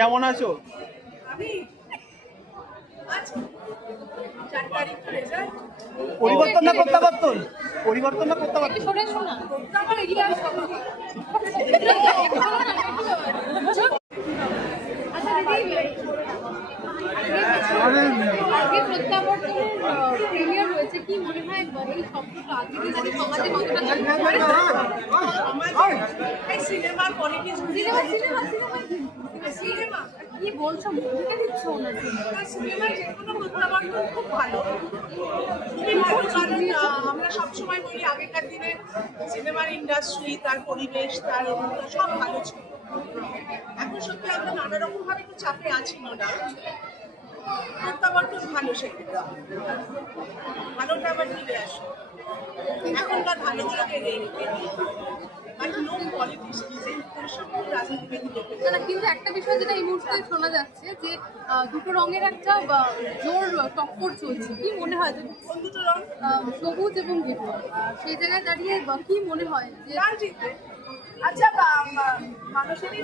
কেমন আছো? পরিবর্তন না প্রত্যাবর্তন? পরিবর্তন না প্রত্যাবর্তন? কি মনে হয় এই শব্দটা আজকে দাঁড়িয়ে সমাজে কতটা সিনেমার পলিটিক্স সিনেমা কি বলছো মুখে দিচ্ছ না সিনেমার যে কোনো প্রত্যাবর্তন খুব ভালো, খুবই ভালো। কারণ আমরা সবসময় বলি আগেকার দিনে সিনেমার ইন্ডাস্ট্রি, তার পরিবেশ, তার সব ভালো ছিল। এখন সত্যি আমরা নানা রকম ভাবে একটু চাপে আছি না, প্রত্যাবর্তন ভালো, সেক্ষেত্রে ভালোটা আবার ফিরে আসে। এখনকার ভালোগুলোকে রেখে না, কিন্তু একটা বিষয় যেটা এই মুহূর্তে শোনা যাচ্ছে যে দুটো রঙের একটা জোর টক্কর চলছে, কি মনে হয় যে দুটো রং সবুজ এবং গেরুয়া, সেই জায়গায় দাঁড়িয়ে কি মনে হয় যে আচ্ছা মানুষেরই